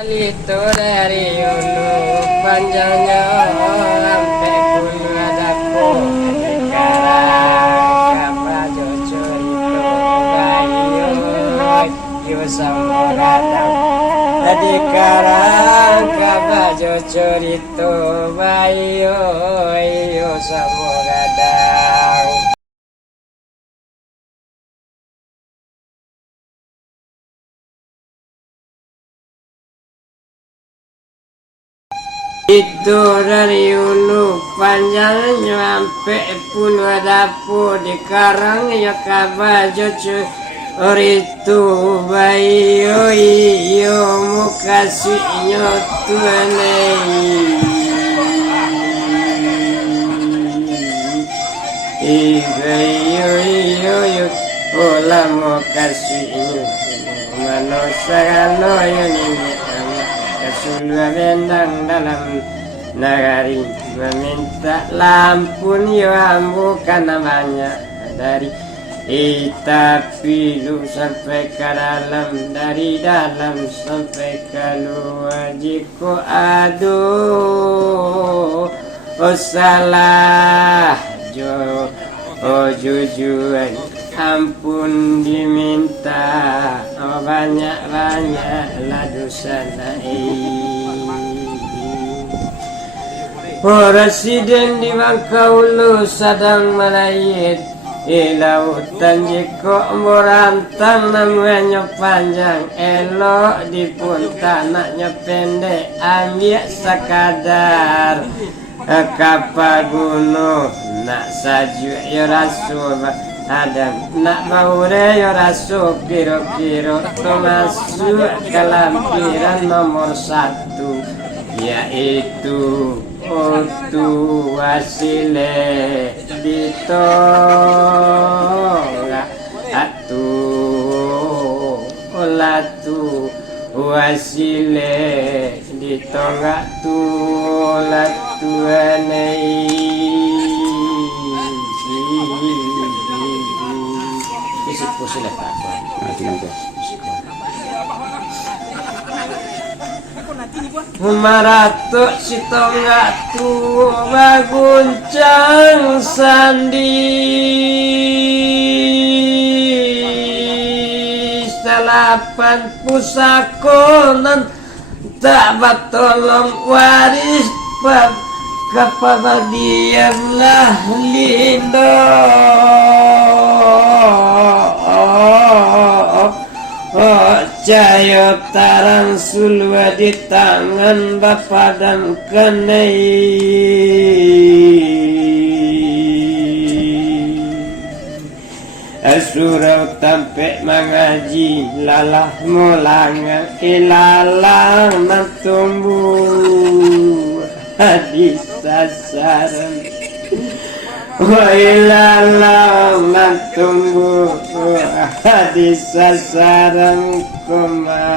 Itu dari ulu panjangnya sampai bulu adaku sekarang kapal jujur itu bayu yo sama kadang tadi sekarang kapal jujur itu bayu yo sama kadang. Itu dari ulu panjangnya sampai pun wadapu di karang ya kabar cucu itu bayo iyo mukasinya tuanai iyo olah mukasinya manusia loyo ini Rasulullah bendang dalam nagari meminta lampun bukan namanya dari tapi lu sampai ke dalam dari dalam sampai keluar jika aduh salah jujur ampun diminta banyak-banyaklah dosa Presiden di Bangkaulu sedang melayit lautan jika merantang namanya panjang elok di pun tanahnya pendek ambil sekadar kapal gunung nak saju ya rasul Adam nak baure ya rasul kiro-kiro termasuk kelampiran nomor 1 yaitu Otu wasile ditonga atu olatu wasile ditonga tu latu anei isip ko sila pa Marato si tonga tu baguncang sandi salapan pusakonan tak batolong waris kapabadianlah lindo Cahaya tarang sulwa di tangan Bapa dan kenai Surau tampe mengaji lalah mulangan ilalang tumbuh hadis sasaran wa ilalang tumbuh hadis sasaran kuma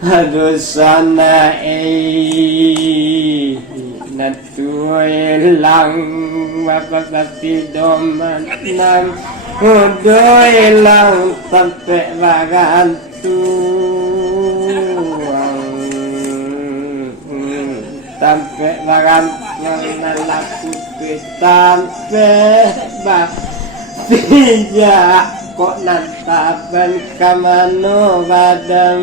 aduh sana natu ilang bapak-bapak doman nang udah ilang sampai bagantu sampai bagantu laku sampai tidak kok nantaban kamano badam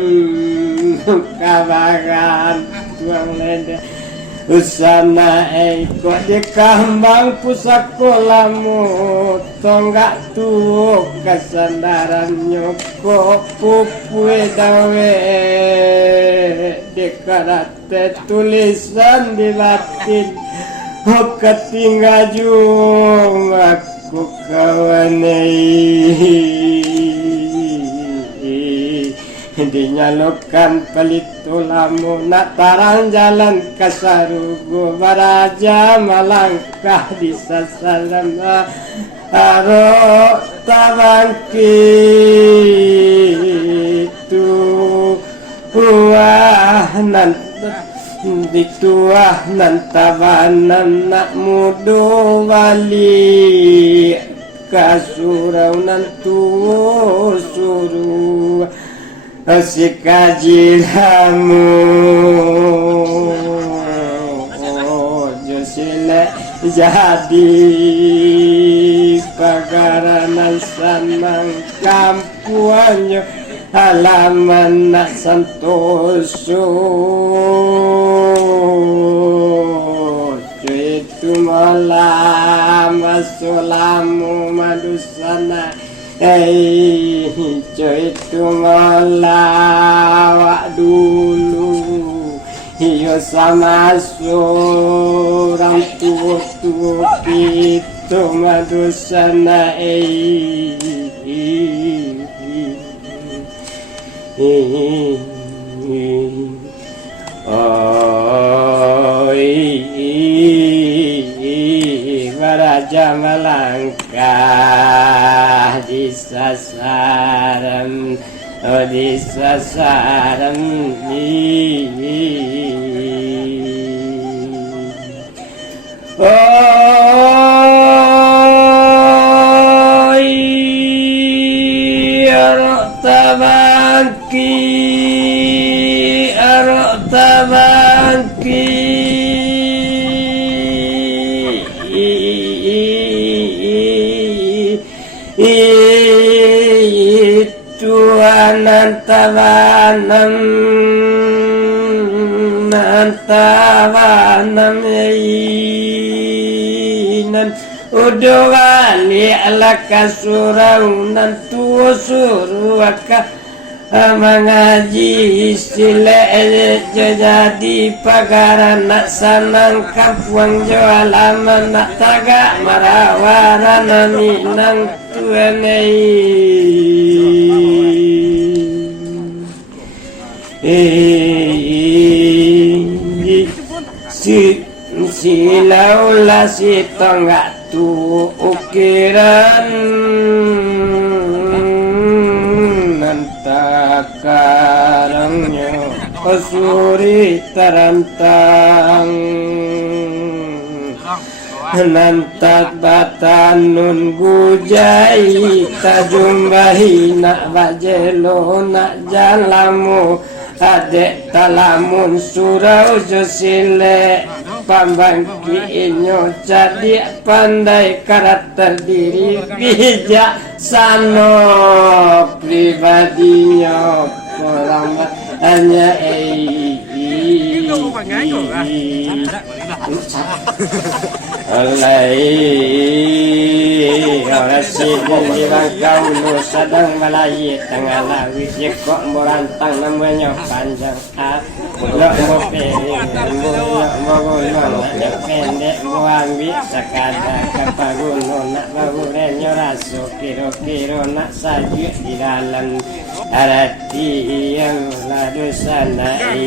kabagan tuang leda usana kok di kambang pusakolamu tonggak tuh kesandaran nyoko pupue dawe dekarate tulisan di batin ketinggal jung aku kawanai dinyalokan pelito lamu nak tarang jalan kasarugo baraja malangkah di sasaran aro tabangki tu wah nan dituah nan tabanan nak mudo wali kasurau nan tu suruh si kajilamu Josile jadi pagaranan sanang kampuannya halaman nak santoso itu malam asolamu madusana itu malam dulu iyo sama seorang tua itu madusana Raja melangkah di sasaran nantawanam inan udawali alaka suraunan tuwa suruaka mengaji istilah jadi pagaran nak sanang kapuang jualaman nak taga marawaran minang tuanei si laula si tonggak tu ukiran nantakarangnya kesuri terantang nantak batanun gujai tajumbahi nak bajelo nak jalamu adek talamun surau josile pambangki inyo jadi pandai karakter diri bijak sano pribadinya orang hanya orang sibuk di bangkau lu sedang melayit tengah lawit ya kok merantang namanya panjang nak mau pilih nak mau gulung nak pendek mau ambil sekadar kepagungan nak bahurennya rasu kiro-kiro nak sajuk di dalam hati yang lalu sanai